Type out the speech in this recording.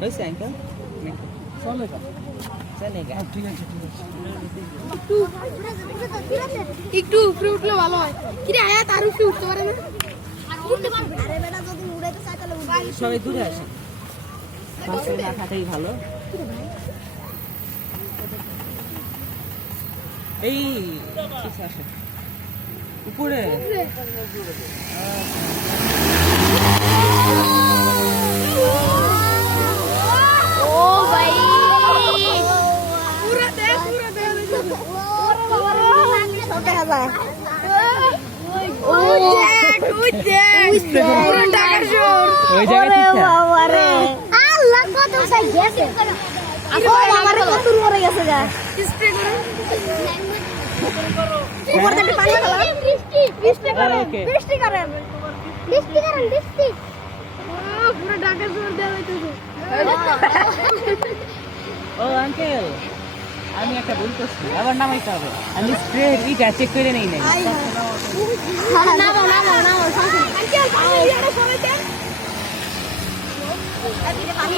হয়েছে আঙ্কেল চলেগা ঠিক আছে একটু উপরে উঠলে ভালো হয় কি রে আয়া তার উপরে উঠতে পারে না আরে বেটা যদি উড়াইতে চায় তাহলে সবাই দূরে আসে পাশে না থাকাই ভালো এই কিছু আসে উপরে ও ভাই পুরো দে ছোট হবে ও দেখ পুরো টাকার জোর ওই জায়গায় ঠিক বাবা রে আল্লাহ কত সাই গেছে ও আমারে কত মরে গেছে গা স্প্রে করো উপর থেকে পানি ফেলা বৃষ্টি করেন বৃষ্টি করেন পুরো টাকা জোর দেওয়া হইতেছে ও আঙ্কেল আমি একটা ভুল করছি আবার নামাইতে হবে আমি স্প্রে রিটা চেক করে নেই নাই নামো আঙ্কেল পানি এটা সবাই দেন পানি